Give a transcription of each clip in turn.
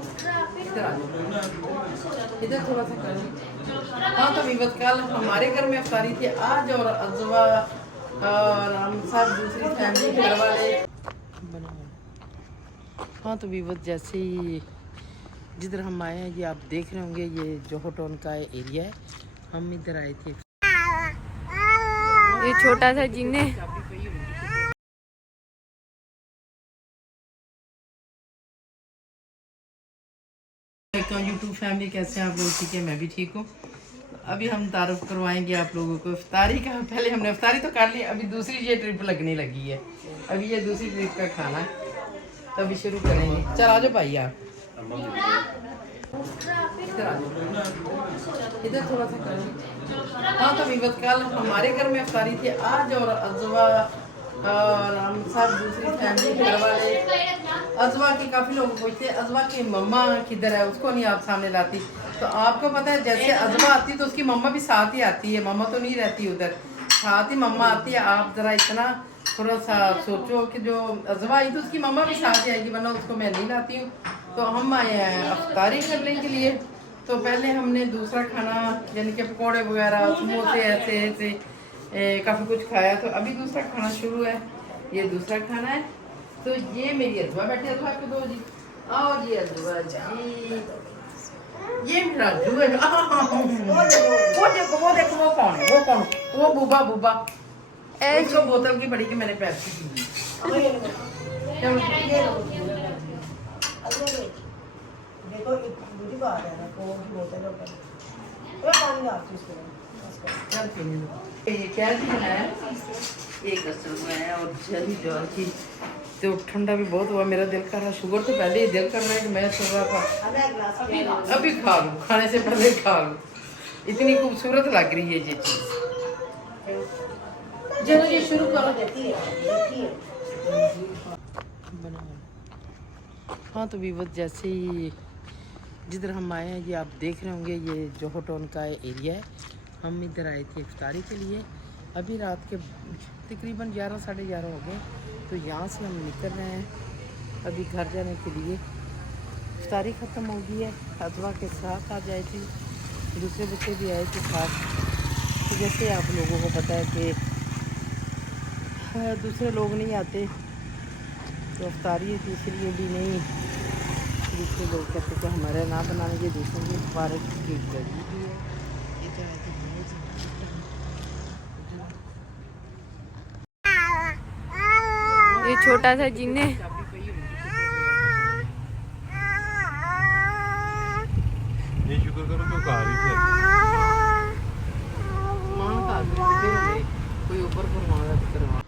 इधर आ जाओ, इधर थोड़ा सा कर लो। हाँ तो विवत कल हमारे घर में अफ्तारी थी आज, और अजवा और हम सब दूसरी फैमिली घर वाले बना। हाँ तो विवत जैसे ही जिधर हम आए हैं, ये आप देख रहे होंगे, ये जोहो टाउन का एरिया है। हम इधर आए थे, ये छोटा सा जिन्ने यूट्यूब फैमिली कैसे हैं आप लोग? ठीक है, मैं भी ठीक हूँ। अभी हम तारुफ करवाएंगे आप लोगों को इफ्तारी का। पहले हमने इफ्तारी तो कर ली, अभी दूसरी ये ट्रिप लगने लगी है। अभी ये दूसरी ट्रिप का खाना है, तो अभी शुरू करेंगे। चल आ जाओ भाई आप, इधर आ जाओ, इधर थोड़ा सा कर लो। हाँ तो विवत कल हमारे घर में इफ्तारी थी आज, और अजवा और हम सब दूसरी फैमिली घर वाले। अजवा के काफ़ी लोग पूछते हैं अजवा की मम्मा किधर है, उसको नहीं आप सामने लाती। तो आपको पता है जैसे अजवा आती तो उसकी मम्मा भी साथ ही आती है, मम्मा तो नहीं रहती उधर, साथ ही मम्मा आती है। आप ज़रा इतना थोड़ा सा सोचो कि जो अजवा आई तो उसकी मम्मा भी साथ ही आएगी, वरना उसको मैं नहीं लाती हूँ। तो हम आए हैं अफ्तारी करने के लिए। तो पहले हमने दूसरा खाना यानी कि पकौड़े वगैरह, समोसे, ऐसे ऐसे काफ़ी कुछ खाया। तो अभी दूसरा खाना शुरू है, ये दूसरा खाना है। तो ये मेरी अजवा बैठी, अजवा को दो जी, आओ जी अजवा जी, ये मेरा अज्जू है। वो देखो वो कौन है, वो कौन, वो बुबा बुबा, इसको बोतल की बड़ी की मैंने पैप्सी पी। देखो एक बुरी बात है ना, को की बोतल ऊपर वो पानी डालती उसके अंदर। ये क्या चीज है, एक असर है और जली डाल की। तो ठंडा भी बहुत हुआ, मेरा दिल कर रहा, शुगर तो पहले ही दिल कर रहा है कि मैं सोच रहा था अभी खा लूँ, खाने से पहले खा लूँ। इतनी खूबसूरत लग रही है ये चीज़। चलो ये शुरू करो। देती है हाँ तो विवत जैसे ही जिधर हम आए हैं, ये आप देख रहे होंगे, ये जोहो टाउन का एरिया है। हम इधर आए थे इफ्तारी के लिए। अभी रात के तकरीबन 11 साढ़े 11 हो गए, तो यहाँ से हम निकल रहे हैं अभी घर जाने के लिए। इफ्तारी ख़त्म हो गई है, अजवा के साथ आ जाए थी, दूसरे बच्चे भी आए थे साथ। तो जैसे आप लोगों को पता है कि दूसरे लोग नहीं आते, तो इफ्तारी है तो इसलिए भी नहीं, दूसरे लोग कहते कि हमारे ना बनाने के, दूसरों की पार्क की लगी भी है। ये छोटा सा जिन्ने ये शुक्र करो तो खा रही थी। माँ का कोई ऊपर करवा।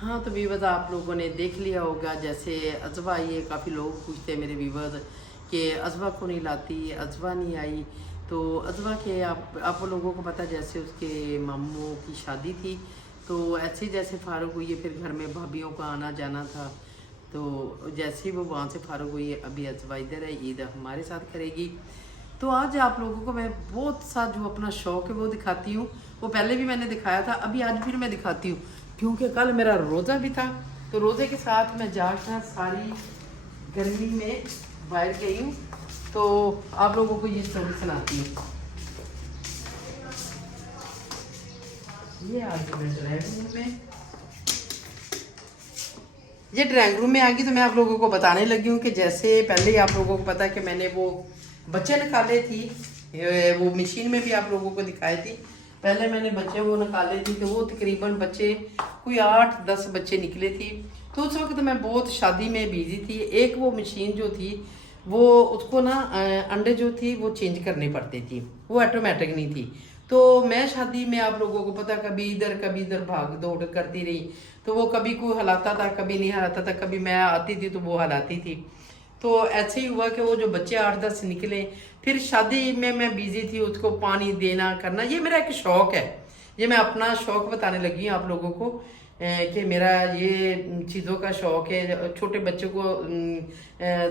हाँ तो व्यूवर्स आप लोगों ने देख लिया होगा, जैसे अजवा ये काफ़ी लोग पूछते हैं मेरे व्यूवर्स कि अजवा को नहीं लाती, अजवा नहीं आई। तो अजवा के आप लोगों को पता, जैसे उसके मामू की शादी थी, तो ऐसे ही जैसे फारूक हुई है, फिर घर में भाभीयों का आना जाना था। तो जैसे ही वो वहाँ से फारूक हुई है, अभी अजवा इधर है, ईद हमारे साथ करेगी। तो आज आप लोगों को मैं बहुत सा जो अपना शौक़ है वो दिखाती हूँ। वो पहले भी मैंने दिखाया था, अभी आज फिर मैं दिखाती हूँ, क्योंकि कल मेरा रोज़ा भी था। तो रोज़े के साथ मैं जाकर सारी गर्मी में बाहर गई हूँ। तो आप लोगों को ये स्टोरी सुनाती हूँ। ये आज मैं ड्राइंग रूम में, ये ड्राइंग रूम में आ गई। तो मैं आप लोगों को बताने लगी हूँ कि जैसे पहले ही आप लोगों को पता है कि मैंने वो बच्चे निकाले थी, वो मशीन में भी आप लोगों को दिखाई थी। पहले मैंने बच्चे वो निकाले थे, तो वो तकरीबन बच्चे कोई 8-10 बच्चे निकले थी। तो उस वक्त मैं बहुत शादी में बिजी थी। एक वो मशीन जो थी वो उसको ना अंडे जो थी वो चेंज करनी पड़ती थी, वो ऑटोमेटिक नहीं थी। तो मैं शादी में आप लोगों को पता कभी इधर भाग दौड़ करती रही। तो वो कभी कोई हलाता था, कभी नहीं हलाता था, कभी मैं आती थी तो वो हलाती थी। तो ऐसे ही हुआ कि वो जो बच्चे 8-10 निकले। फिर शादी में मैं बिजी थी, उसको पानी देना करना, ये मेरा एक शौक है। ये मैं अपना शौक बताने लगी हूँ आप लोगों को कि मेरा ये चीज़ों का शौक है। छोटे बच्चों को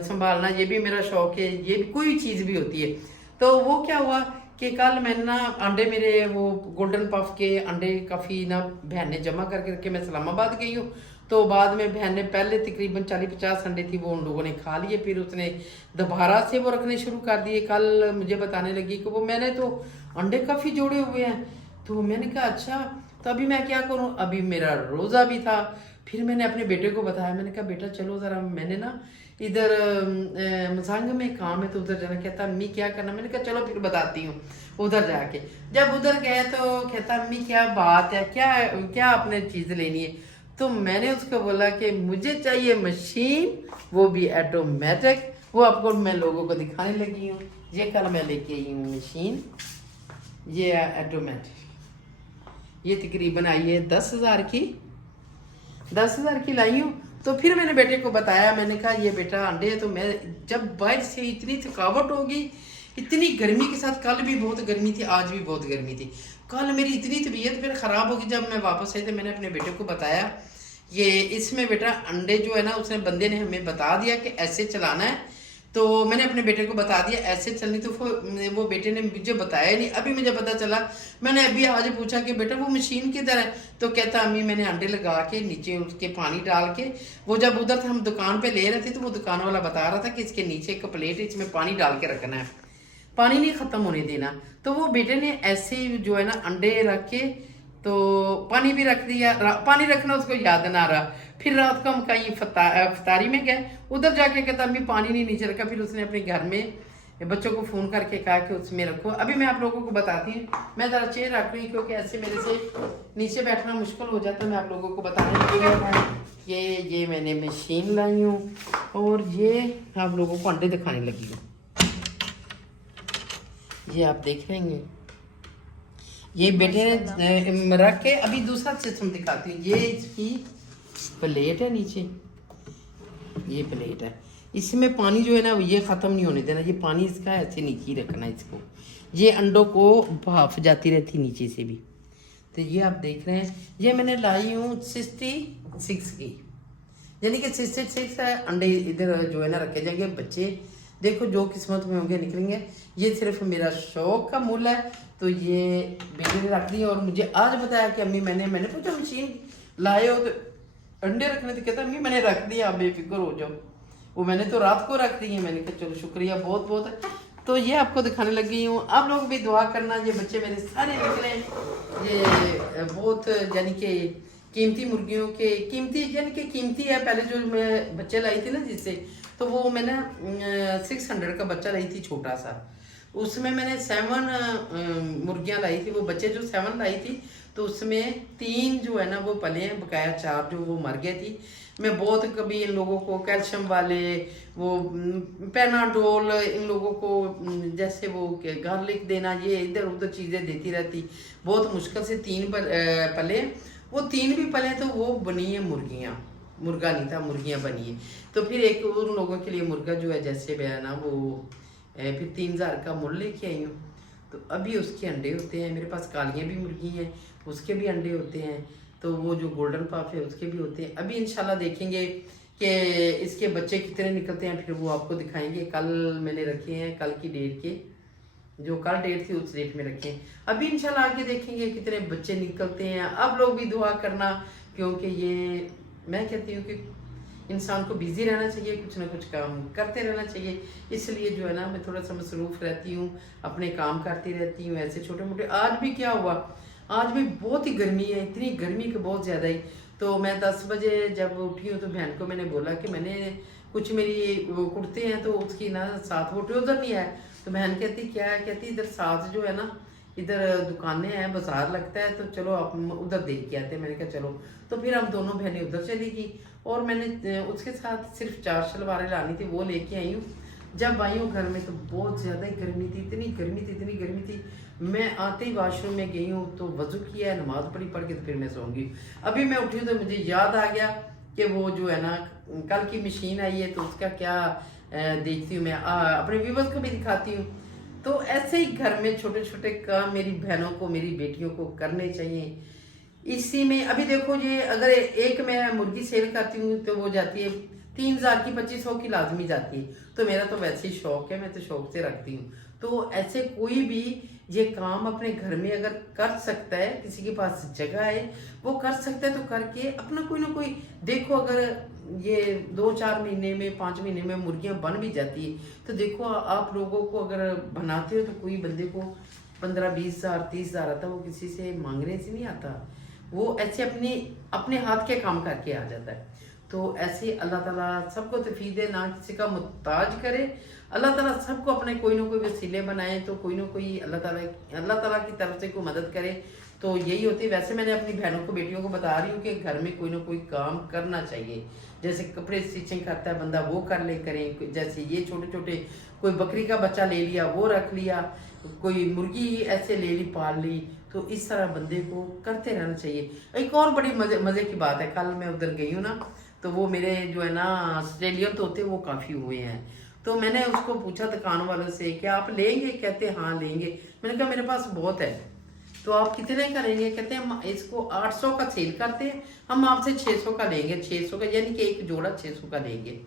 संभालना ये भी मेरा शौक है, ये भी कोई भी चीज़ भी होती है। तो वो क्या हुआ कि कल मैंने ना अंडे, मेरे वो गोल्डन पफ के अंडे काफ़ी ना बहन ने जमा करके रखे। मैं इस्लामाबाद गई हूँ, तो बाद में बहन ने पहले तकरीबन 40-50 अंडे थी वो उन लोगों ने खा लिए, फिर उसने दोबारा से वो रखने शुरू कर दिए। कल मुझे बताने लगी कि वो मैंने तो अंडे काफ़ी जोड़े हुए हैं। तो मैंने कहा अच्छा, तो अभी मैं क्या करूं, अभी मेरा रोज़ा भी था। फिर मैंने अपने बेटे को बताया, मैंने कहा बेटा चलो ज़रा, मैंने ना इधर मसांग में काम है तो उधर जाना। कहता अम्मी क्या करना, मैंने कहा चलो फिर बताती हूँ। उधर जाके जब उधर गए तो कहता अम्मी क्या बात है, क्या क्या आपने चीज़ लेनी है। तो मैंने उसको बोला कि मुझे चाहिए मशीन, वो भी ऑटोमेटिक। वो आपको मैं लोगों को दिखाने लगी हूँ। ये कल मैं लेके आई हूँ मशीन, ये ऑटोमेटिक। ये तकरीबन आई है 10,000 की, 10,000 की लाई हूँ। तो फिर मैंने बेटे को बताया, मैंने कहा ये बेटा अंडे है। तो मैं जब बाहर से इतनी थकावट होगी, इतनी गर्मी के साथ, कल भी बहुत गर्मी थी, आज भी बहुत गर्मी थी। कल मेरी इतनी तबीयत फिर ख़राब होगी। जब मैं वापस आई तो मैंने अपने बेटे को बताया ये इसमें बेटा अंडे जो है ना, उसने बंदे ने हमें बता दिया कि ऐसे चलाना है। तो मैंने अपने बेटे को बता दिया ऐसे चलनी। तो वो बेटे ने मुझे बताया नहीं, अभी मुझे पता चला। मैंने अभी आज पूछा कि बेटा वो मशीन किधर है। तो कहता अम्मी मैंने अंडे लगा के नीचे उसके पानी डाल के, वो जब उधर हम दुकान पे ले रहे थे तो वो दुकान वाला बता रहा था कि इसके नीचे एक प्लेट है, इसमें पानी डाल के रखना है, पानी नहीं ख़त्म होने देना। तो वो बेटे ने ऐसे जो है ना अंडे रख के तो पानी भी रख दिया। पानी रखना उसको याद ना रहा। फिर रात को हम कहीं फतारी में गए, उधर जाके कहता अम्मी पानी नहीं नीचे रखा। फिर उसने अपने घर में बच्चों को फ़ोन करके कहा कि उसमें रखो। अभी मैं आप लोगों को बताती हूँ, मैं ज़रा चेयर रख रही हूँ क्योंकि ऐसे मेरे से नीचे बैठना मुश्किल हो जाता है। मैं आप लोगों को बताने लगी हूँ ये मैंने मशीन लाई हूँ और ये आप लोगों को अंडे दिखाने लगी हूँ। ये आप देख लेंगे, ये बेटे ने रख के। अभी दूसरा सिस्टम दिखाती हूँ। ये इसकी प्लेट है नीचे, ये प्लेट है, इसमें पानी जो है ना ये ख़त्म नहीं होने देना। ये पानी इसका ऐसे नीचे ही रखना इसको। ये अंडों को भाप जाती रहती नीचे से भी। तो ये आप देख रहे हैं, ये मैंने लाई हूँ 66 की, यानी कि 66 है अंडे इधर जो है ना रखे जाएंगे। बच्चे देखो जो किस्मत में होंगे निकलेंगे। ये सिर्फ मेरा शौक का मूल है। तो ये बेटे ने रख दिया और मुझे आज बताया कि अम्मी मैंने पूछा मशीन लाए हो तो अंडे रखने थे। कहता अम्मी मैंने रख दिया, आप बेफिक्र हो जाओ, वो मैंने तो रात को रख दी है। मैंने कहा चलो शुक्रिया बहुत बहुत। तो ये आपको दिखाने लगी हूँ। आप लोग भी दुआ करना, ये बच्चे मेरे सारे निकले। ये बहुत यानी कि कीमती मुर्गियों के कीमती है। पहले जो मैं बच्चे लाई थी ना जिससे, तो वो मैंने 600 का बच्चा लाई थी छोटा सा। उसमें मैंने 7 मुर्गियाँ लाई थी। वो बच्चे जो 7 लाई थी तो उसमें 3 जो है ना वो पले हैं, बकाया 4 जो वो मर गए थी। मैं बहुत कभी इन लोगों को कैल्शियम वाले वो पेनाडोल इन लोगों को जैसे वो गार्लिक देना, ये इधर उधर चीज़ें देती रहती। बहुत मुश्किल से 3 पले, वो 3 भी पले तो वो बनी है मुर्गियाँ, मुर्गा नहीं था, मुर्गियाँ बनी है। तो फिर एक उन लोगों के लिए मुर्गा जो है जैसे मैं ना वो फिर 3,000 का मुल लेके आई हूँ। तो अभी उसके अंडे होते हैं। मेरे पास कालियाँ भी मुर्गी हैं, उसके भी अंडे होते हैं। तो वो जो गोल्डन पफ है उसके भी होते हैं। अभी इंशाल्लाह देखेंगे कि इसके बच्चे कितने निकलते हैं, फिर वो आपको दिखाएंगे। कल मैंने रखे हैं, कल की डेट के, जो कल डेट थी उस डेट में रखे हैं। अभी इंशाल्लाह आगे देखेंगे कितने बच्चे निकलते हैं। आप लोग भी दुआ करना, क्योंकि ये मैं कहती हूँ कि इंसान को बिजी रहना चाहिए, कुछ ना कुछ काम करते रहना चाहिए। इसलिए जो है ना मैं थोड़ा सा मसरूफ़ रहती हूँ, अपने काम करती रहती हूँ ऐसे छोटे मोटे। आज भी क्या हुआ, आज भी बहुत ही गर्मी है, इतनी गर्मी कि बहुत ज़्यादा ही। तो मैं 10 बजे जब उठी हूँ तो बहन को मैंने बोला कि मैंने कुछ मेरी कुर्ते हैं तो उसकी ना साथ वो ट्राउज़र नहीं है। तो बहन कहती क्या है, कहती इधर साथ जो है ना इधर दुकानें हैं, बाजार लगता है, तो चलो आप उधर देख के आते हैं। मैंने कहा चलो। तो फिर हम दोनों बहनें उधर चली गई और मैंने उसके साथ सिर्फ 4 शलवारें लानी थी, वो लेके आई हूँ। जब आई हूँ घर में तो बहुत ज़्यादा ही गर्मी थी, इतनी गर्मी थी। मैं आते ही वॉशरूम में गई हूँ तो वज़ू किया है, नमाज़ पढ़ के तो फिर मैं सोऊंगी। अभी मैं उठी हूँ तो मुझे याद आ गया कि वो जो है ना कल की मशीन आई है तो उसका क्या देखती हूँ मैं, अपने व्यूअर्स को भी दिखाती हूँ। तो ऐसे ही घर में छोटे छोटे काम मेरी बहनों को, मेरी बेटियों को करने चाहिए। इसी में अभी देखो ये अगर एक मैं मुर्गी सेल करती हूँ तो वो जाती है 3,000 की, 2,500 की लाजमी जाती है। तो मेरा तो वैसे ही शौक है, मैं तो शौक से रखती हूँ। तो ऐसे कोई भी ये काम अपने घर में अगर कर सकता है, किसी के पास जगह है वो कर सकता है तो करके अपना कोई ना कोई, देखो अगर ये 2-4 महीने में 5 महीने में मुर्गियां बन भी जाती है तो देखो आप लोगों को अगर बनाते हो तो कोई बंदे को 15-20 हज़ार 30 हज़ार आता है, वो किसी से मांगने से नहीं आता, वो ऐसे अपने हाथ के काम करके आ जाता है। तो ऐसे अल्लाह ताला सबको तौफीक दे, ना किसी का मुहताज करे, अल्लाह ताला सबको अपने कोई ना कोई वसीले बनाए, तो कोई ना कोई अल्लाह ताला की तरफ से कोई मदद करे तो यही होती है। वैसे मैंने अपनी बहनों को बेटियों को बता रही हूँ कि घर में कोई ना कोई काम करना चाहिए, जैसे कपड़े स्टिचिंग करता है बंदा वो कर ले करें, जैसे ये छोटे छोटे कोई बकरी का बच्चा ले लिया वो रख लिया, कोई मुर्गी ऐसे ले ली पाल ली, तो इस तरह बंदे को करते रहना चाहिए। एक और बड़ी मजे की बात है, कल मैं उधर गई हूँ ना तो वो मेरे जो है ना ऑस्ट्रेलियन तोते वो काफ़ी हुए हैं, तो मैंने उसको पूछा दुकान वालों से कि आप लेंगे, कहते हाँ लेंगे। मैंने कहा मेरे पास बहुत है, तो आप कितने का लेंगे, कहते हैं हम इसको 800 का सेल करते हैं, हम आपसे 600 का लेंगे, 600 का यानी कि एक जोड़ा 600 का लेंगे।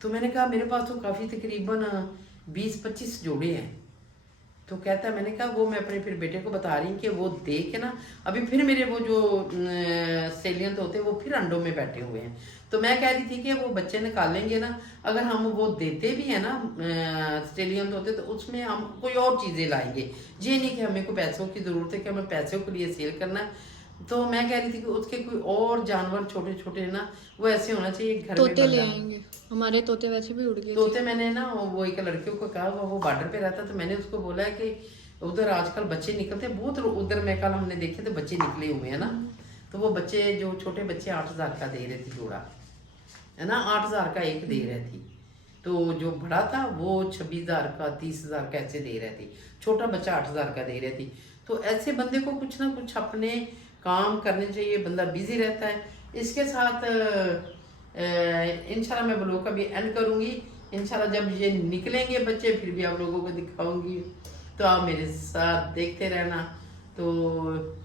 तो मैंने कहा मेरे पास तो काफ़ी तकरीबन 20-25 जोड़े हैं। तो कहता है, मैंने कहा वो मैं अपने फिर बेटे को बता रही हूँ कि वो देख के ना अभी फिर मेरे वो जो सेलियन होते हैं वो फिर अंडों में बैठे हुए हैं। तो मैं कह रही थी कि वो बच्चे निकालेंगे ना, अगर हम वो देते भी हैं ना ऑस्ट्रेलियन होते तो उसमें हम कोई और चीज़ें लाएंगे, ये नहीं कि हमें कोई पैसों की ज़रूरत है कि हमें पैसों के लिए सेल करना है। तो मैं कह रही थी कि उसके कोई और जानवर छोटे छोटे ना वो ऐसे होना चाहिए घर में। तोते ले आएंगे, हमारे तोते वैसे भी उड़ गए। तोते मैंने ना वो एक लड़कियों को कहा, वो बॉर्डर पे रहता, तो मैंने उसको बोला कि उधर आजकल बच्चे निकलते हैं बहुत, उधर मैं कल हमने देखे तो बच्चे निकले हुए हैं ना, तो वो बच्चे जो छोटे बच्चे 8,000 का दे रहे थे जोड़ा, है ना, 8,000 का एक दे रहे थी, तो जो बड़ा था वो 26,000 का 30,000 का ऐसे दे रहे थे, छोटा बच्चा 8,000 का दे रहे थी। तो ऐसे बंदे को कुछ ना कुछ अपने काम करने चाहिए, बंदा बिजी रहता है। इसके साथ इंशाल्लाह मैं ब्लॉग का भी एंड करूंगी, इंशाल्लाह जब ये निकलेंगे बच्चे फिर भी आप लोगों को दिखाऊंगी, तो आप मेरे साथ देखते रहना। तो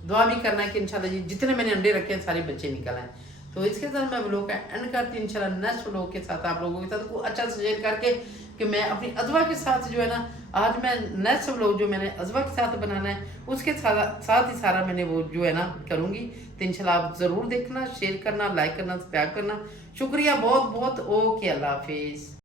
दुआ भी करना कि इंशाल्लाह ये जितने मैंने अंडे रखे हैं सारे बच्चे निकल आए। तो इसके साथ मैं ब्लॉग का एंड करती हूँ, इंशाल्लाह नेक्स्ट ब्लॉग के साथ आप लोगों के साथ को अच्छा शेयर करके कि मैं अपनी अज़वा के साथ जो है ना, आज मैं नेक्स्ट व्लॉग जो मैंने अज़वा के साथ बनाना है उसके साथ ही सारा मैंने वो जो है ना करूँगी। तो इंशाल्लाह आप ज़रूर देखना, शेयर करना, लाइक करना, सब्सक्राइब करना। शुक्रिया बहुत बहुत। ओके, अल्लाह हाफिज़।